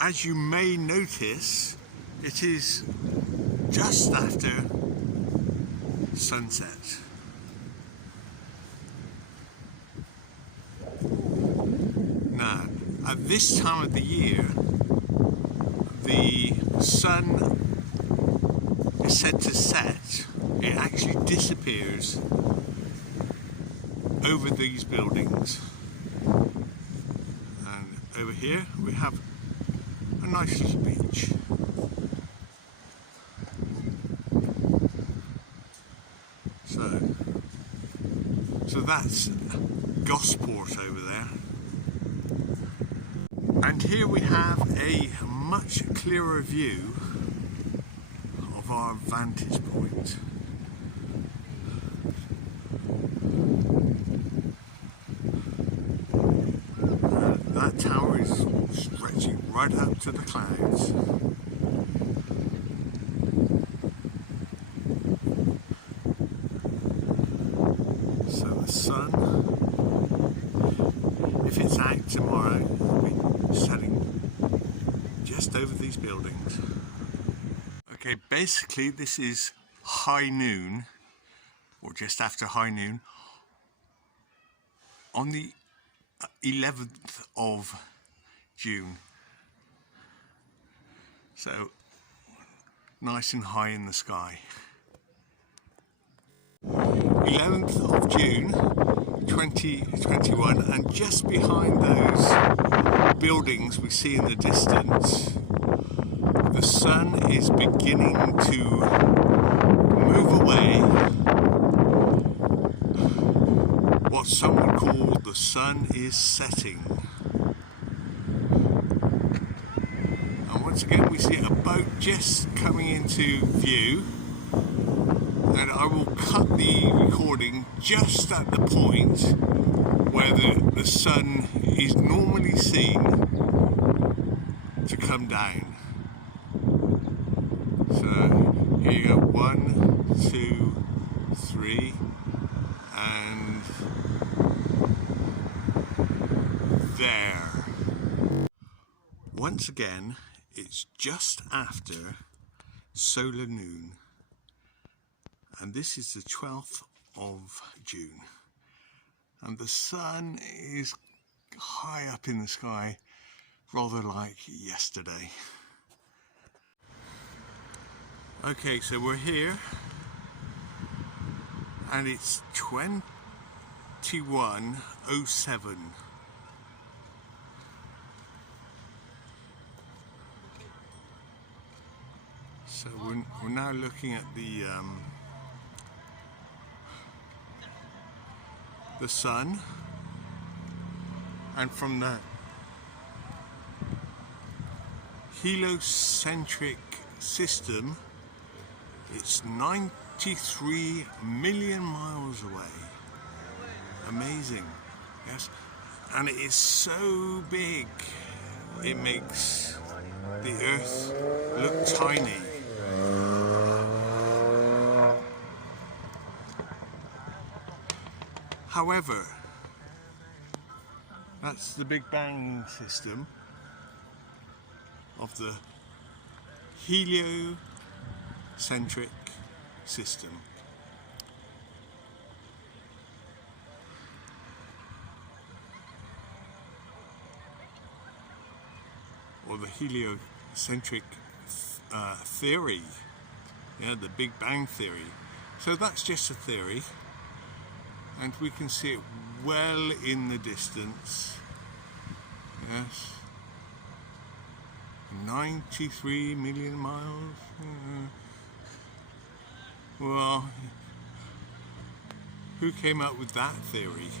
as you may notice, it is just after sunset. Now, at this time of the year, the sun is said to set. It actually disappears over these buildings. And over here we have a nice little beach. So that's Gosport over there. And here we have a much clearer view of our vantage point. That tower is stretching right up to the clouds. So the sun, if it's out tomorrow, will be setting just over these buildings. Okay, basically this is high noon, or just after high noon, on the 11th of June. So nice and high in the sky. 11th of June 2021, and just behind those buildings we see in the distance, the sun is beginning to move away. What some would call the sun is setting. And once again we see a boat just coming into view, and I will cut the recording just at the point where the sun is normally seen to come down. So here you go, 1, 2, 3, and there. Once again, it's just after solar noon, and this is the 12th of June, and the sun is high up in the sky, rather like yesterday. Okay, so we're here and it's 21:07. So we're now looking at the sun, and from the heliocentric system, it's 93 million miles away. Amazing, yes, and it is so big it makes the Earth look tiny. However, that's the Big Bang system of the heliocentric system. Or the heliocentric theory, yeah, the Big Bang theory. So that's just a theory, and we can see it well in the distance. Yes, 93 million miles. Well, who came up with that theory?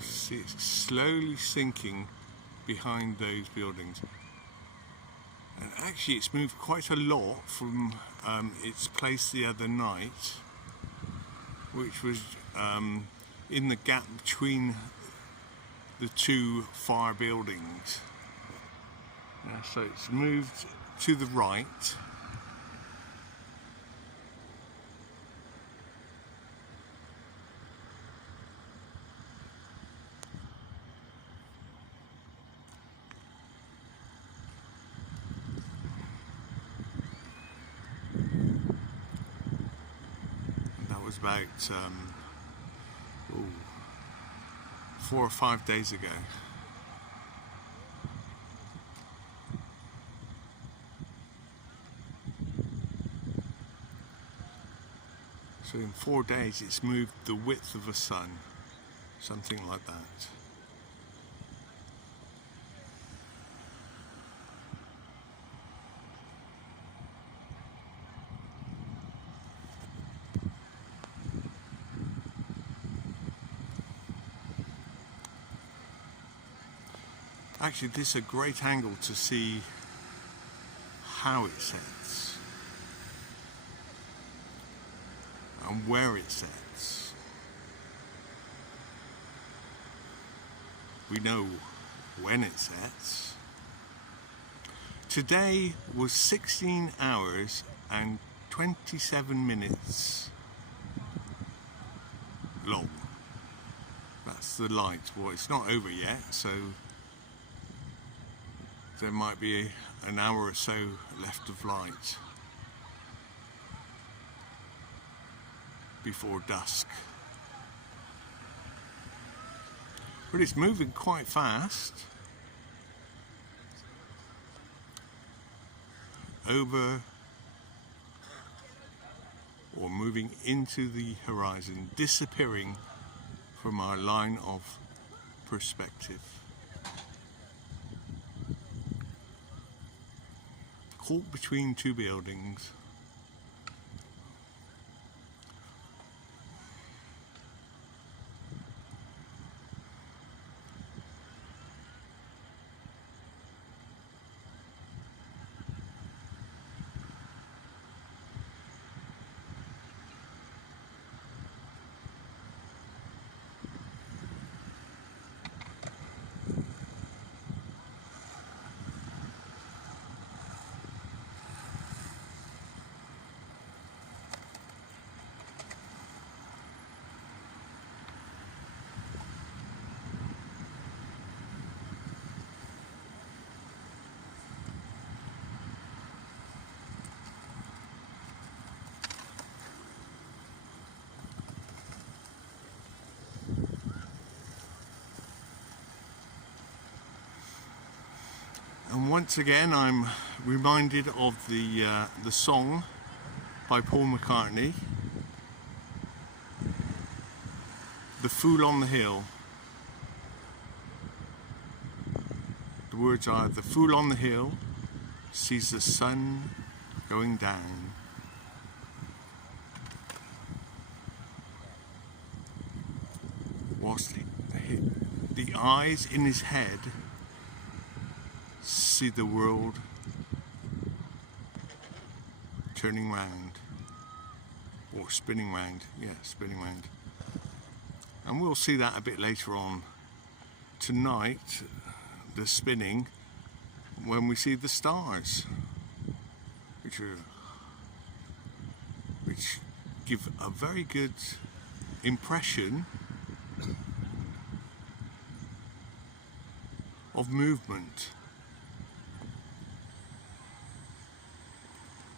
See, it's slowly sinking behind those buildings. And actually it's moved quite a lot from its place the other night, which was in the gap between the two far buildings. Yeah, so it's moved to the right. was about 4 or 5 days ago. So in 4 days it's moved the width of a sun, something like that. Actually, this is a great angle to see how it sets and where it sets. We know when it sets. Today was 16 hours and 27 minutes long. That's the light. Well, it's not over yet, so there might be an hour or so left of light before dusk. But it's moving quite fast over or moving into the horizon, disappearing from our line of perspective. Caught between two buildings. And once again, I'm reminded of the song by Paul McCartney, "The Fool on the Hill." The words are, "The fool on the hill sees the sun going down. Whilst the eyes in his head see the world turning round, or spinning round, spinning round." And we'll see that a bit later on tonight, the spinning, when we see the stars, which give a very good impression of movement.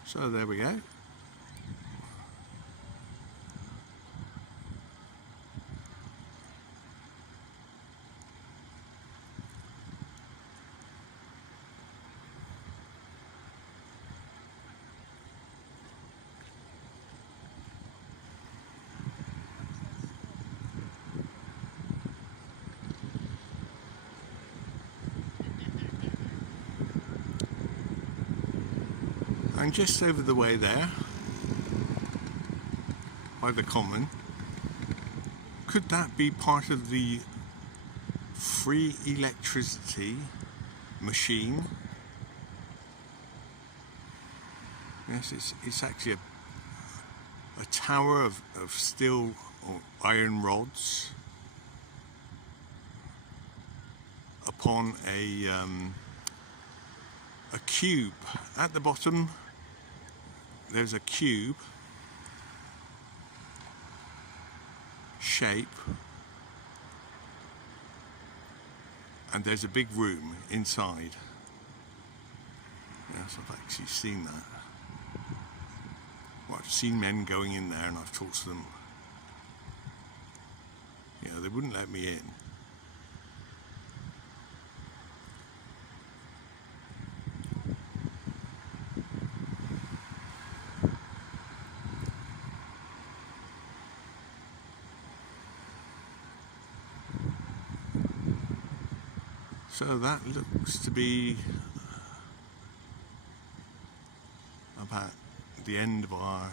So there we go. And just over the way there, by the common, could that be part of the free electricity machine? Yes, it's actually a tower of steel or iron rods upon a cube. At the bottom there's a cube shape, and there's a big room inside. Yes, I've actually seen that. Well, I've seen men going in there, and I've talked to them You know, they wouldn't let me in. So that looks to be about the end of our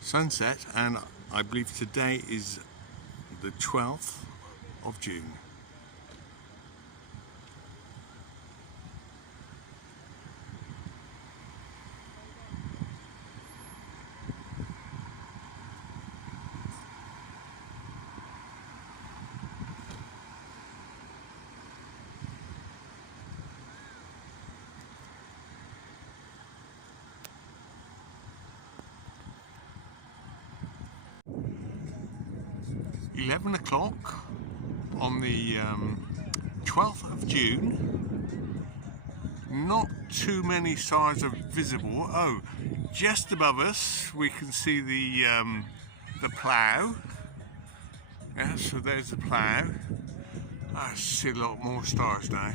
sunset, and I believe today is the 12th of June. $11 on the 12th of June. Not too many stars are visible. Oh, just above us we can see the plough. Yeah, so there's the plough. I see a lot more stars now.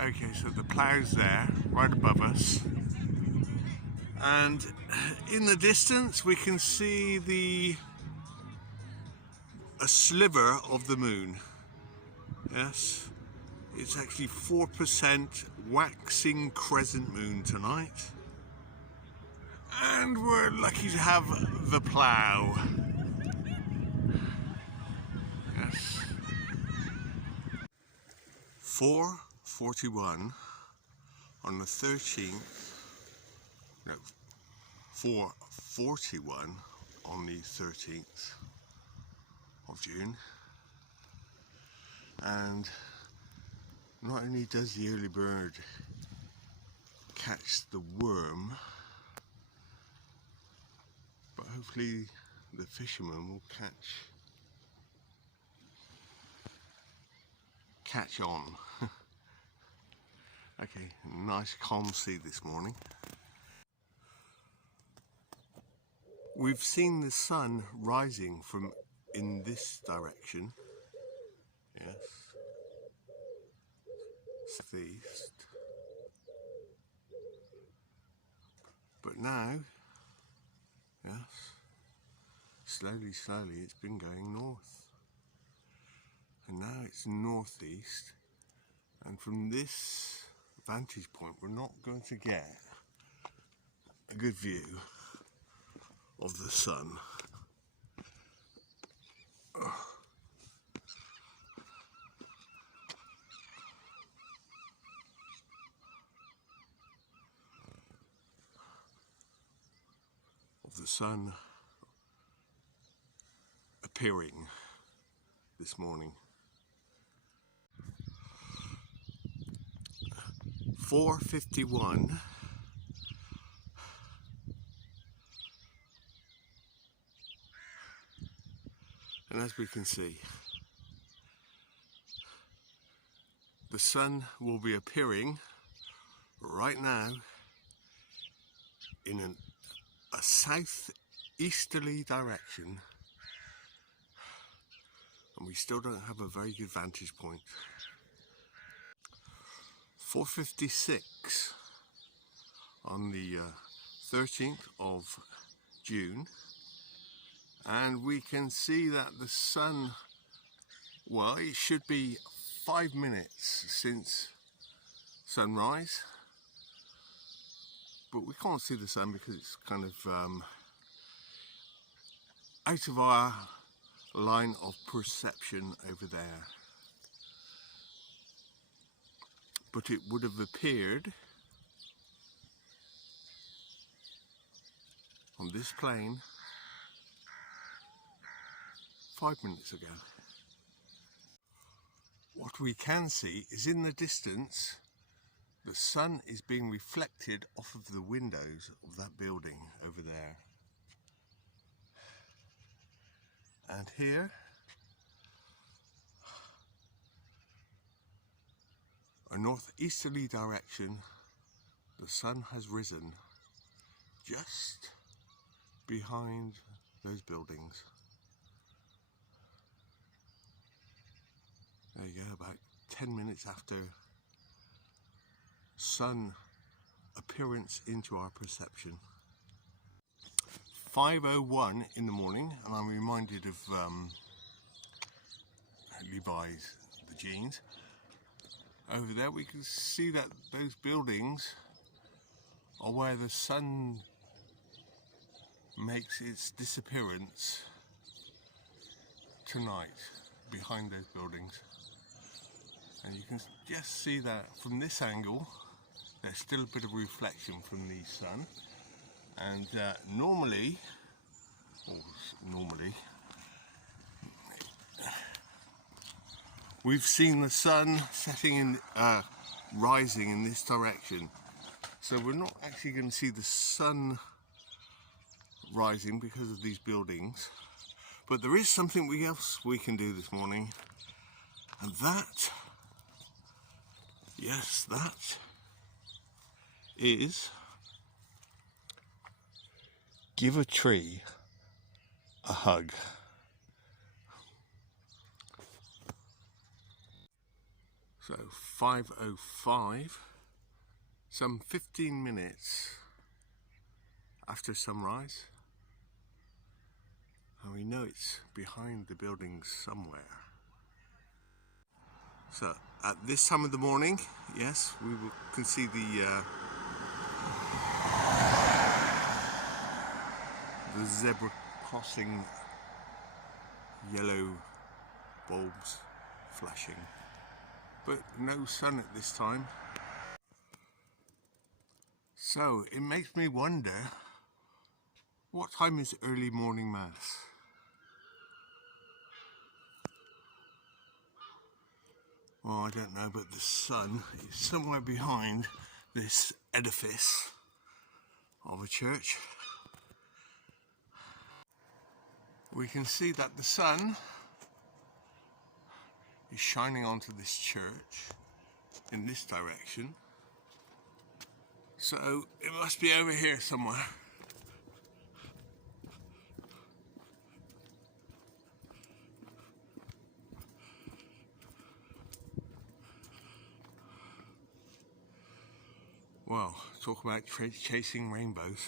Okay, so the plough's there, right above us. And in the distance we can see a sliver of the moon. Yes, it's actually 4% waxing crescent moon tonight. And we're lucky to have the plough. Yes. 4:41 on the 13th. No, 4:41 on the 13th of June. And not only does the early bird catch the worm, but hopefully the fisherman will catch on. Okay, nice calm sea this morning. We've seen the sun rising from in this direction. Yes, southeast. But now, yes, slowly it's been going north. And now it's northeast. And from this vantage point, we're not going to get a good view of the sun. Of the sun appearing this morning. 4:51. And as we can see, the sun will be appearing right now in a southeasterly direction, and we still don't have a very good vantage point. 4:56 on the 13th of June, and we can see that the sun, well, it should be 5 minutes since sunrise, but we can't see the sun because it's kind of out of our line of perception over there. But it would have appeared on this plane 5 minutes ago. What we can see is in the distance, the sun is being reflected off of the windows of that building over there. And here, a northeasterly direction, the sun has risen just behind those buildings. There you go, about 10 minutes after sun appearance into our perception. 5:01 in the morning, and I'm reminded of Levi's, the jeans. Over there we can see that those buildings are where the sun makes its disappearance tonight, behind those buildings. And you can just see that from this angle there's still a bit of reflection from the sun. And normally, we've seen the sun setting in, rising in this direction. So we're not actually going to see the sun rising because of these buildings. But there is something else we can do this morning. And that, yes, that is give a tree a hug. So 5:05, some 15 minutes after sunrise, and we know it's behind the buildings somewhere. So at this time of the morning, yes, we can see the zebra crossing, yellow bulbs flashing, but no sun at this time. So it makes me wonder, what time is early morning mass? Well, I don't know, but the sun is somewhere behind this edifice of a church. We can see that the sun is shining onto this church in this direction. So it must be over here somewhere. Well, talk about chasing rainbows.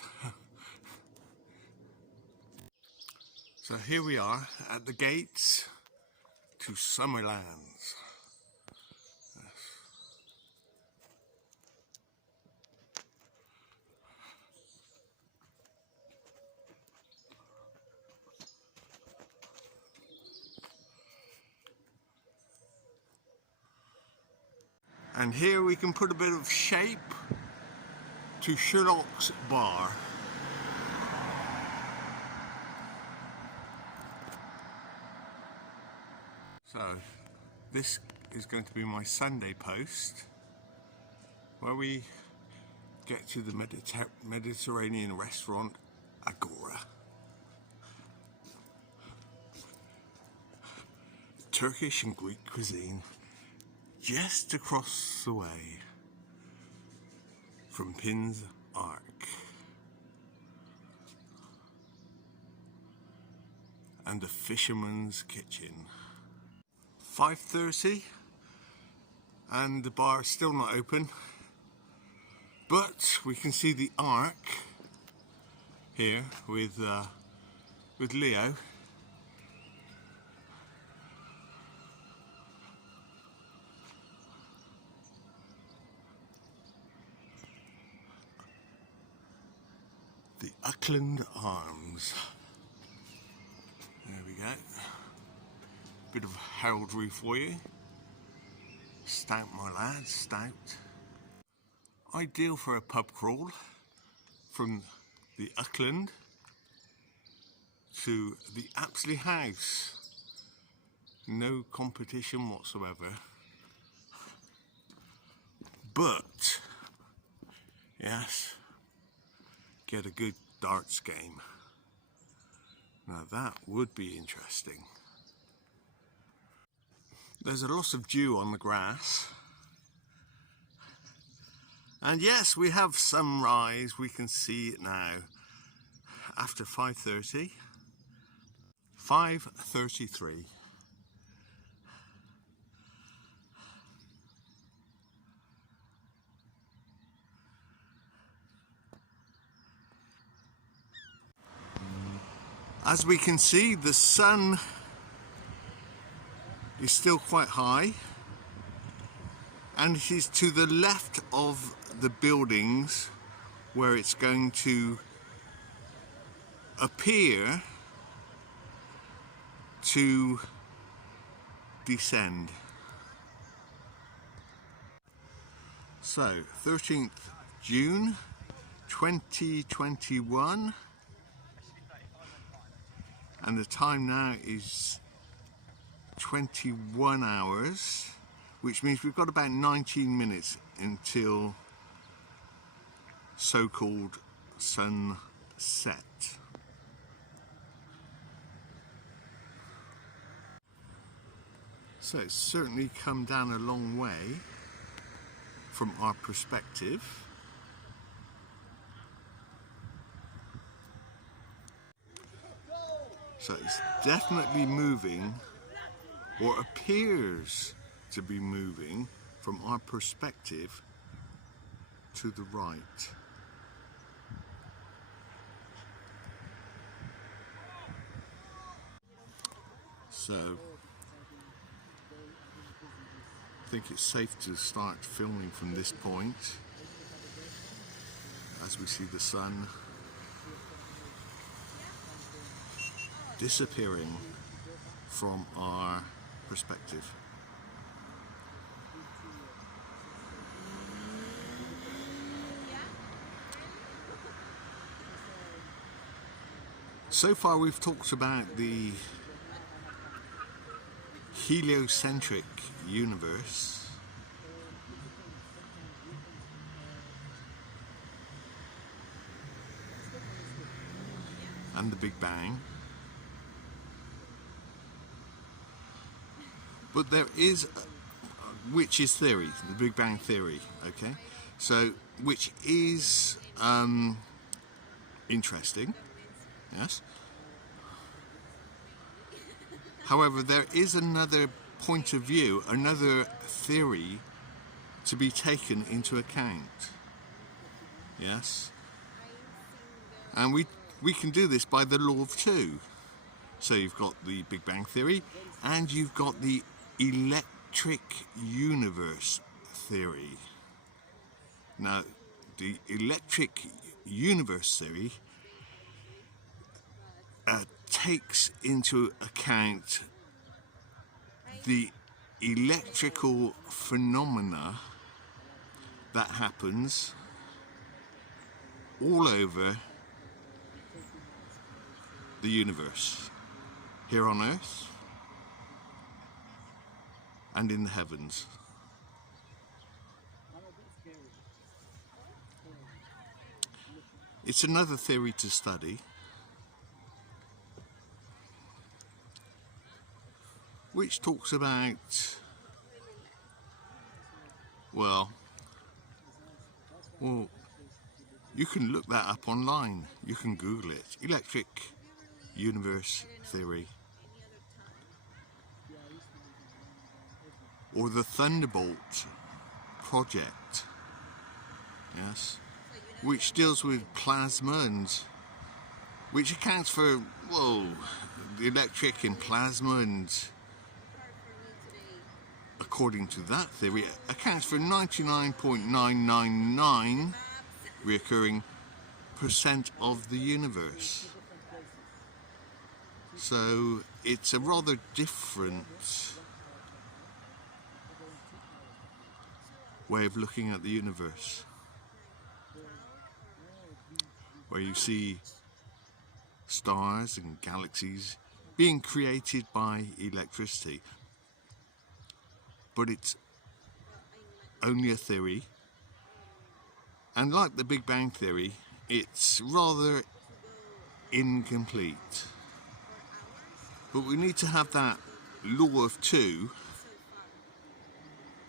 So here we are at the gates to Summerlands. Yes. And here we can put a bit of shape to Sherlock's bar. So this is going to be my Sunday post, where we get to the Mediterranean restaurant Agora. Turkish and Greek cuisine just across the way from Pin's Ark. And the Fisherman's Kitchen. 5:30 and the bar is still not open, but we can see the Ark here with Leo. The Auckland Arms. There we go. Bit of heraldry for you. Stout, my lads, stout. Ideal for a pub crawl from the Auckland to the Apsley House. No competition whatsoever. But, yes, get a good darts game. Now that would be interesting. There's a lot of dew on the grass. And yes, we have sunrise, we can see it now. after 5:30, 5:33. As we can see, the sun is still quite high, and it is to the left of the buildings where it's going to appear to descend. So 13th June 2021, and the time now is 21 hours, which means we've got about 19 minutes until so-called sunset. So it's certainly come down a long way from our perspective. So it's definitely moving, or appears to be moving from our perspective to the right. So I think it's safe to start filming from this point as we see the sun disappearing from our perspective. So far we've talked about the heliocentric universe, and the Big Bang. But there is, which is theory, the Big Bang theory, okay? So, which is interesting, yes? However, there is another point of view, another theory to be taken into account, yes? And we can do this by the law of two. So you've got the Big Bang theory, and you've got the electric universe theory. Now, the electric universe theory takes into account the electrical phenomena that happens all over the universe, here on Earth and in the heavens. It's another theory to study, which talks about, well, you can look that up online, you can Google it, electric universe theory, or the Thunderbolt project, yes, which deals with plasma, and which accounts for, the electric in plasma, and according to that theory, accounts for 99.999 reoccurring % of the universe. So it's a rather different way of looking at the universe, where you see stars and galaxies being created by electricity. But it's only a theory, and like the Big Bang theory, it's rather incomplete. But we need to have that law of two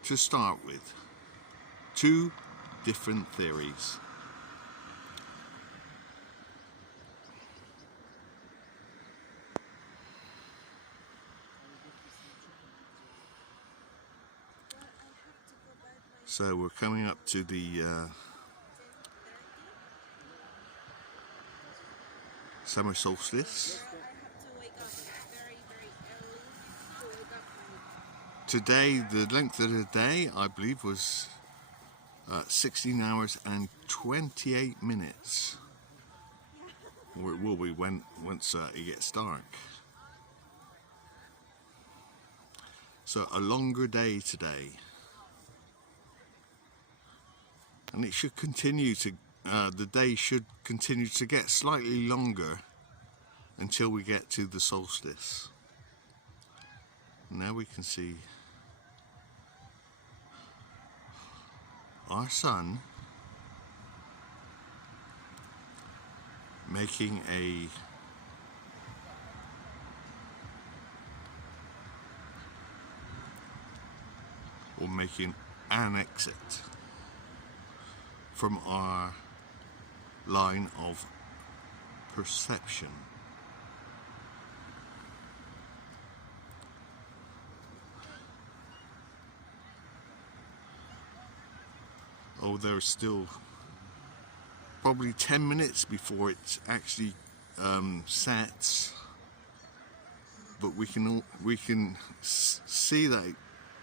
to start with. Two different theories. So we're coming up to the summer solstice. Today, the length of the day, I believe, was 16 hours and 28 minutes. Or it will be once it gets dark. So a longer day today. And it should continue to, the day should continue to get slightly longer until we get to the solstice. Now we can see our sun making making an exit from our line of perception. Oh, there's still probably 10 minutes before it actually sets, but we can see that it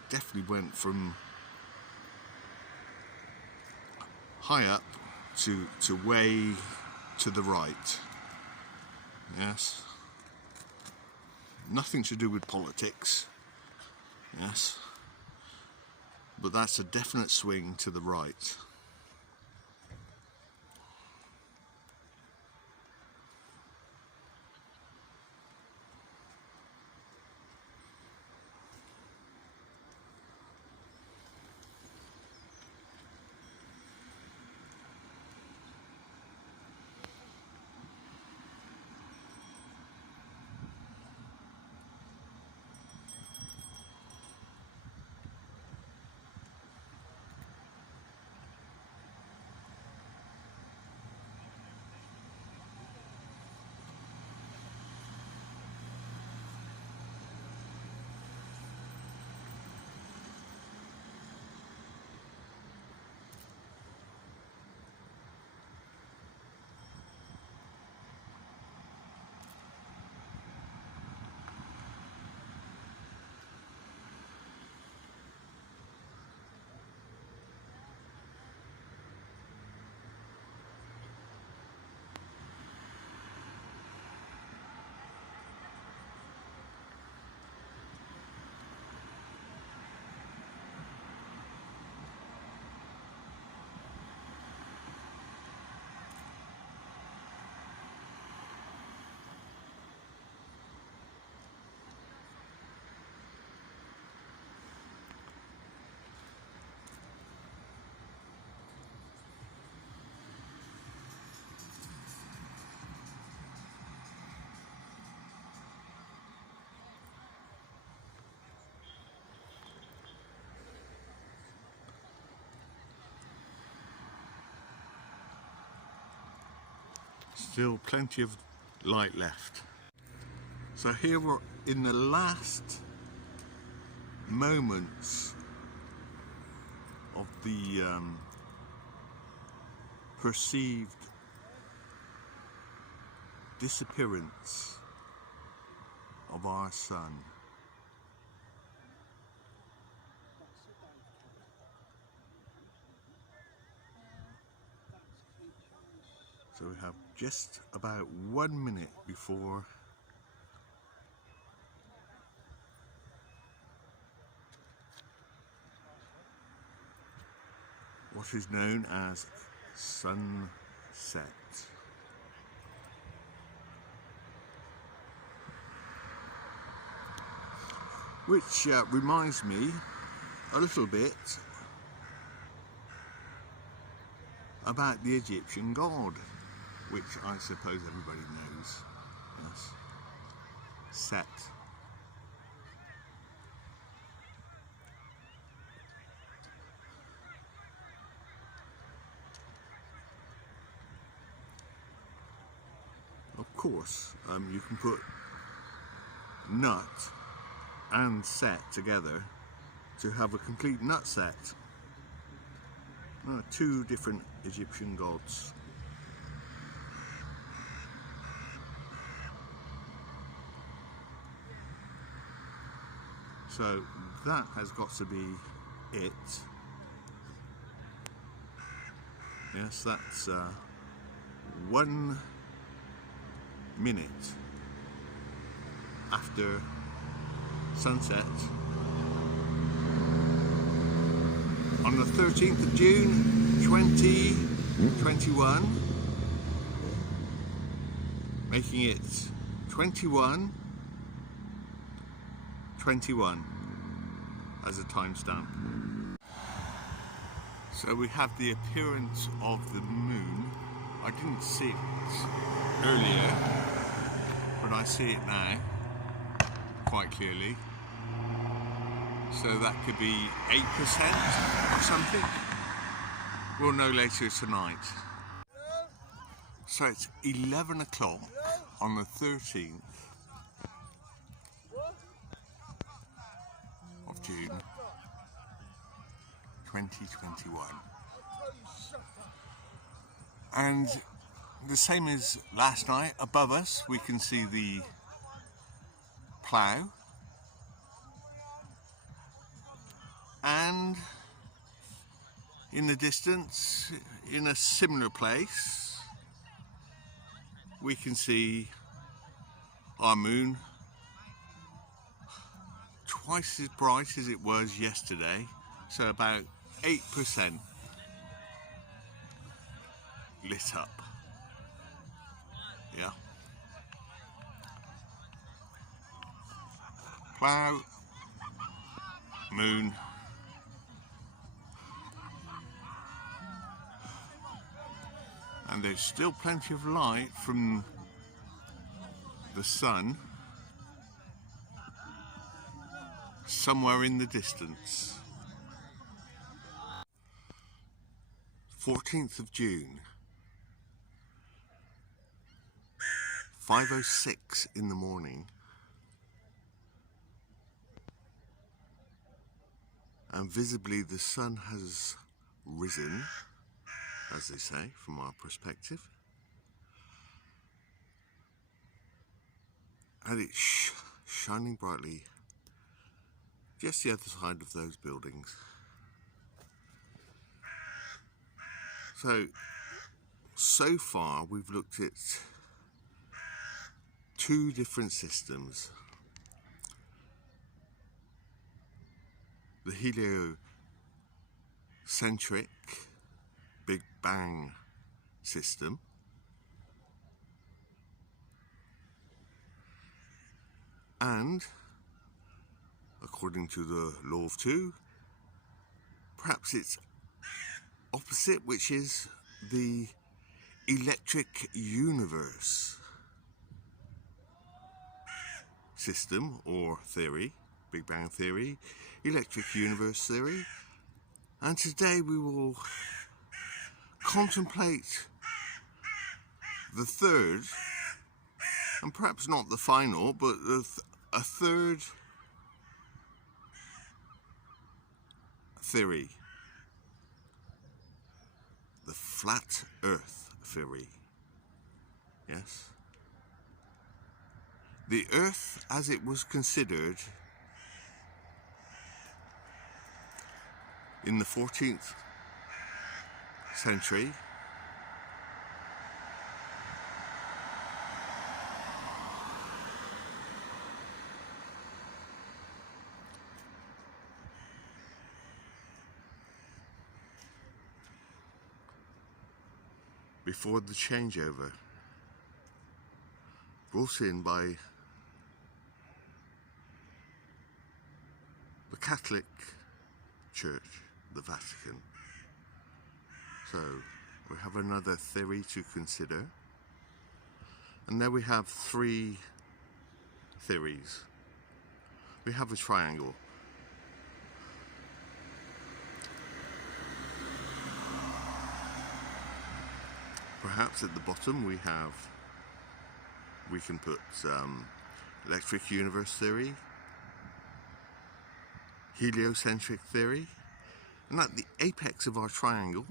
definitely went from high up to way to the right. Yes, nothing to do with politics. Yes, but that's a definite swing to the right. Still plenty of light left. So here we're in the last moments of the perceived disappearance of our sun. So we have just about 1 minute before what is known as sunset. Which reminds me a little bit about the Egyptian god, which I suppose everybody knows. Yes. Set. Of course, you can put nut and set together to have a complete nut set. Two different Egyptian gods. So that has got to be it. Yes, that's 1 minute after sunset on the 13th of June 2021, making it 21:21 as a timestamp. So we have the appearance of the moon. I didn't see it earlier, but I see it now quite clearly. So that could be 8% or something. We'll know later tonight. So it's 11 o'clock on the 13th of June 2021. And the same as last night, above us we can see the plough, and in the distance, in a similar place, we can see our moon, twice as bright as it was yesterday, so about 8% lit up. Yeah. Plough, moon, and there's still plenty of light from the sun somewhere in the distance. 14th of June, 5:06 in the morning, and visibly the sun has risen, as they say, from our perspective, and it's shining brightly just the other side of those buildings. So far we've looked at two different systems: the heliocentric Big Bang system, and, according to the law of two, perhaps it's opposite, which is the electric universe system or theory, Big Bang theory, electric universe theory. And today we will contemplate the third, and perhaps not the final, but a third theory, the flat earth theory. Yes, the earth as it was considered in the 14th century before the changeover brought in by the Catholic Church, the Vatican. So we have another theory to consider, and there we have three theories. We have a triangle. Perhaps at the bottom we can put electric universe theory, heliocentric theory, And at the apex of our triangle,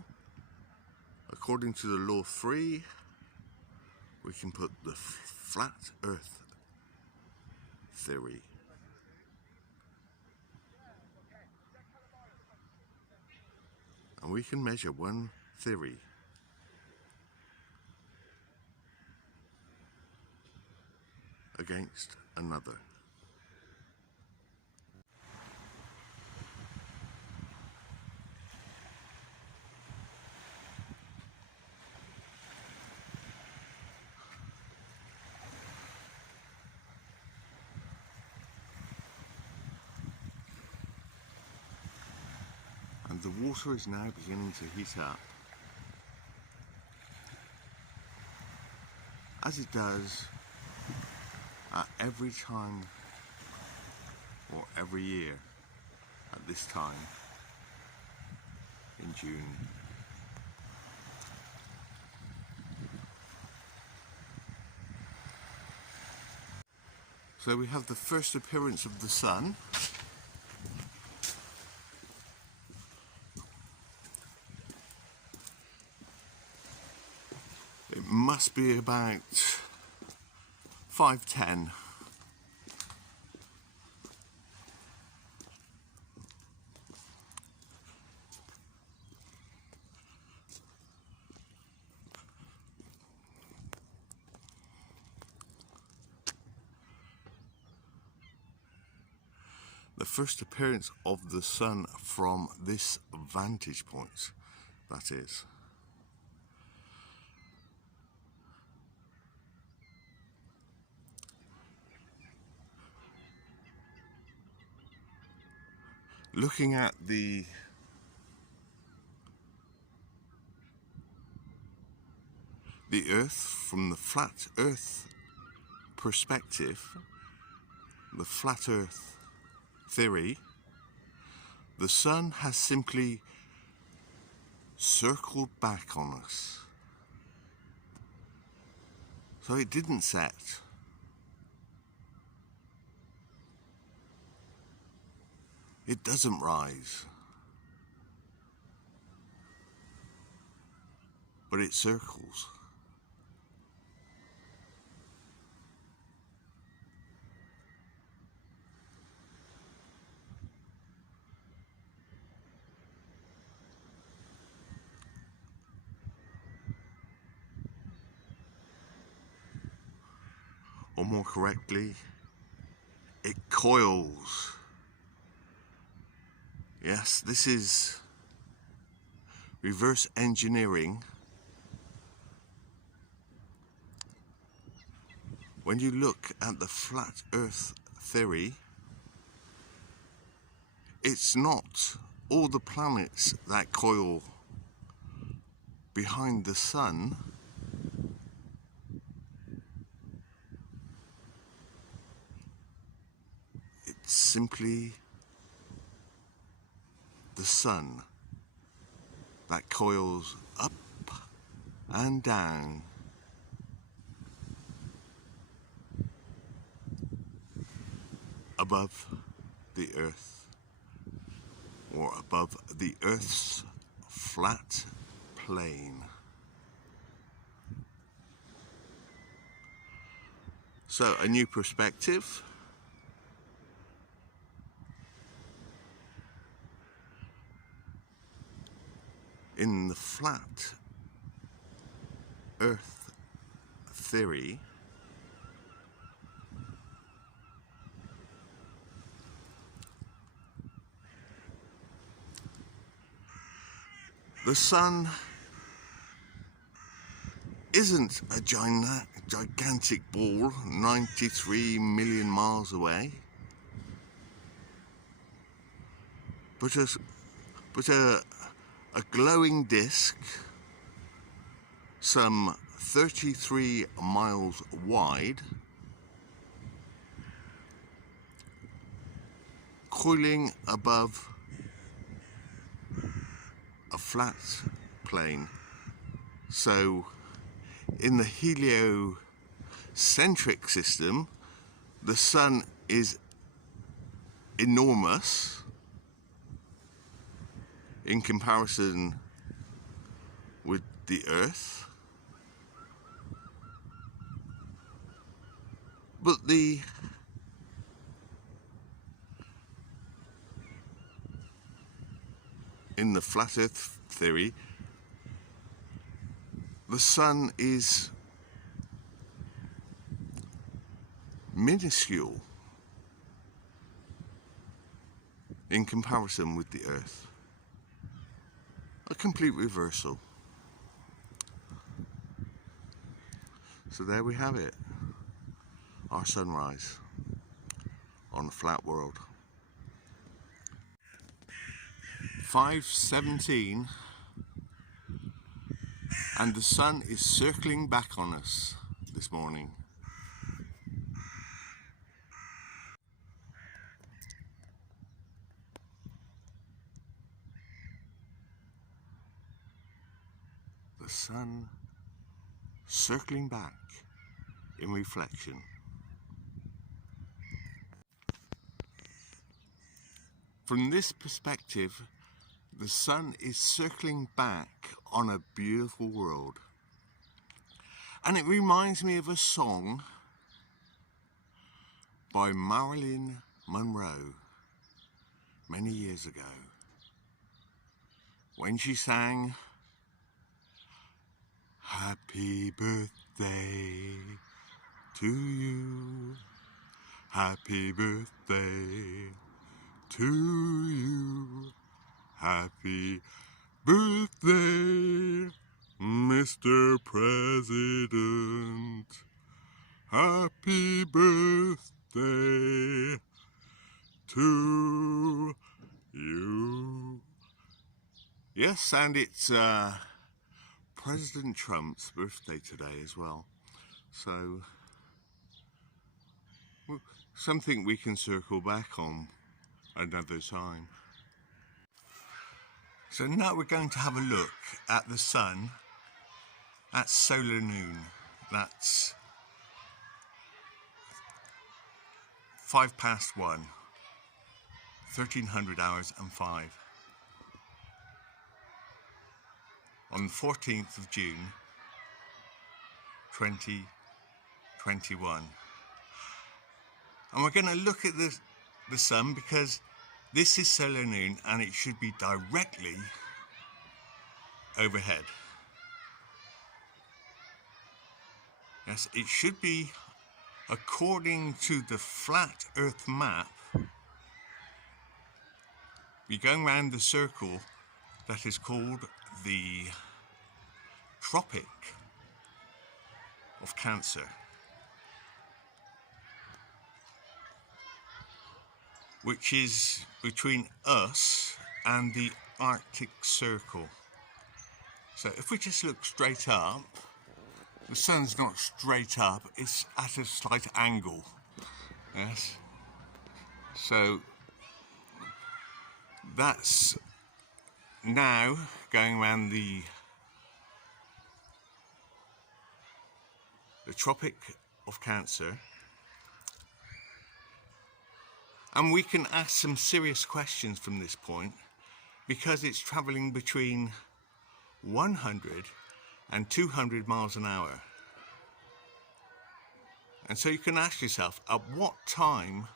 according to the law 3, we can put the flat earth theory. And we can measure one theory against another. And the water is now beginning to heat up, as it does at every time or every year at this time in June. So we have the first appearance of the sun. It must be about 5:10. The first appearance of the sun from this vantage point, that is. Looking at the Earth from the flat Earth perspective, the flat Earth theory, the sun has simply circled back on us. So it didn't set. It doesn't rise, but it circles. Or more correctly, it coils. Yes, this is reverse engineering. When you look at the flat Earth theory, it's not all the planets that coil behind the sun. It's simply the sun that coils up and down above the Earth, or above the Earth's flat plane. So a new perspective. In the flat Earth theory, the sun isn't a gigantic ball 93 million miles away, but a glowing disk some 33 miles wide, coiling above a flat plane. So in the heliocentric system, the sun is enormous. in comparison with the Earth. But in the flat Earth theory, the sun is minuscule in comparison with the Earth. A complete reversal. So there we have it, our sunrise on a flat world. 5:17, and the sun is circling back on us this morning. The sun circling back in reflection. From this perspective, the sun is circling back on a beautiful world. And it reminds me of a song by Marilyn Monroe many years ago, when she sang, "Happy birthday to you, happy birthday to you, happy birthday, Mr. President, happy birthday to you." Yes, and it's President Trump's birthday today as well. So, something we can circle back on another time. So now we're going to have a look at the sun at solar noon. That's 1:05, 1300 hours and 5. On the 14th of June, 2021. And we're going to look at the sun because this is solar noon and it should be directly overhead. Yes, it should be, according to the flat Earth map, be going around the circle that is called the Tropic of Cancer, which is between us and the Arctic Circle. So if we just look straight up, the sun's not straight up, it's at a slight angle. Yes. So that's now going around the Tropic of Cancer, and we can ask some serious questions from this point because it's travelling between 100 and 200 miles an hour. And so you can ask yourself, at what time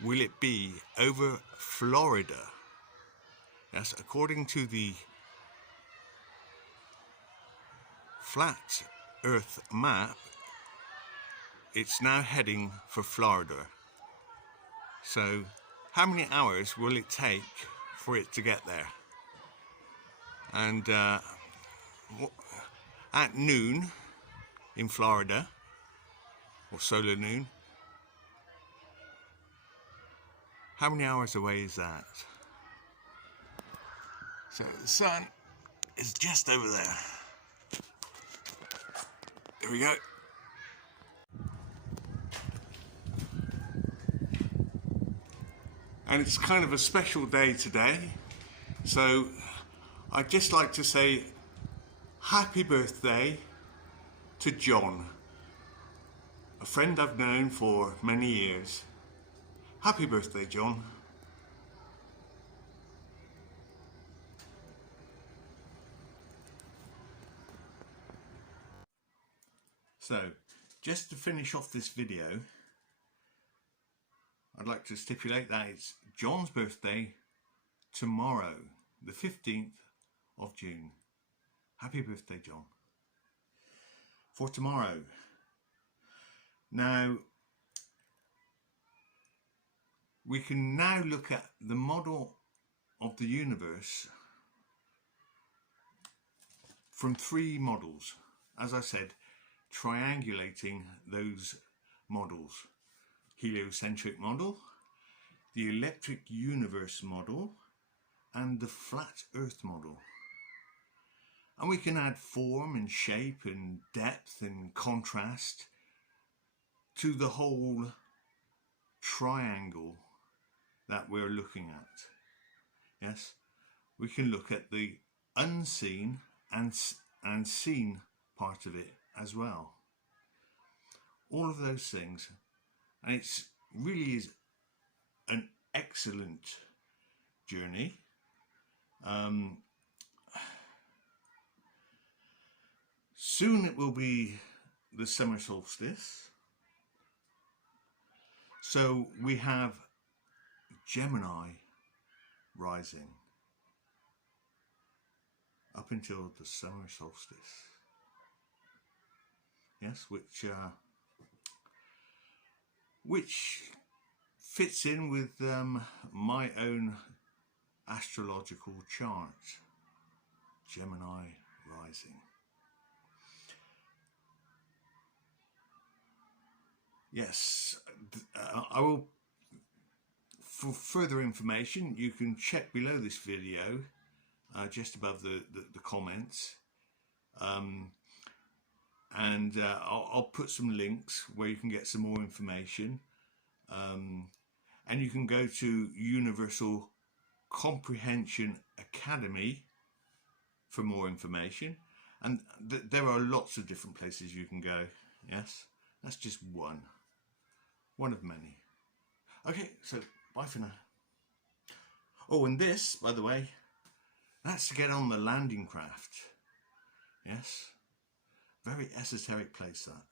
will it be over Florida? Yes, according to the flat Earth map, it's now heading for Florida. So how many hours will it take for it to get there? And at noon in Florida, or solar noon, how many hours away is that? So the sun is just over there. There we go. And it's kind of a special day today. So I'd just like to say happy birthday to John, a friend I've known for many years. Happy birthday, John. So, just to finish off this video, I'd like to stipulate that it's John's birthday tomorrow, the 15th of June. Happy birthday, John. For tomorrow. Now, we can now look at the model of the universe from 3 models. As I said, triangulating those models. Heliocentric model, the electric universe model, and the flat earth model. And we can add form and shape and depth and contrast to the whole triangle that we're looking at. Yes, we can look at the unseen and seen part of it as well. All of those things, and it's really is an excellent journey. Soon it will be the summer solstice, so we have Gemini rising up until the summer solstice. Yes, which fits in with my own astrological chart. Gemini rising. Yes, I will. For further information, you can check below this video, just above the comments, and I'll put some links where you can get some more information, and you can go to Universal Comprehension Academy for more information, and there are lots of different places you can go. Yes, that's just one of many. Okay, so bye for now. Oh, and this, by the way, that's to get on the landing craft. Yes, very esoteric place that.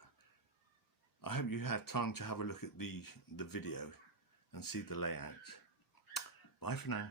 I hope you have time to have a look at the video and see the layout. Bye for now.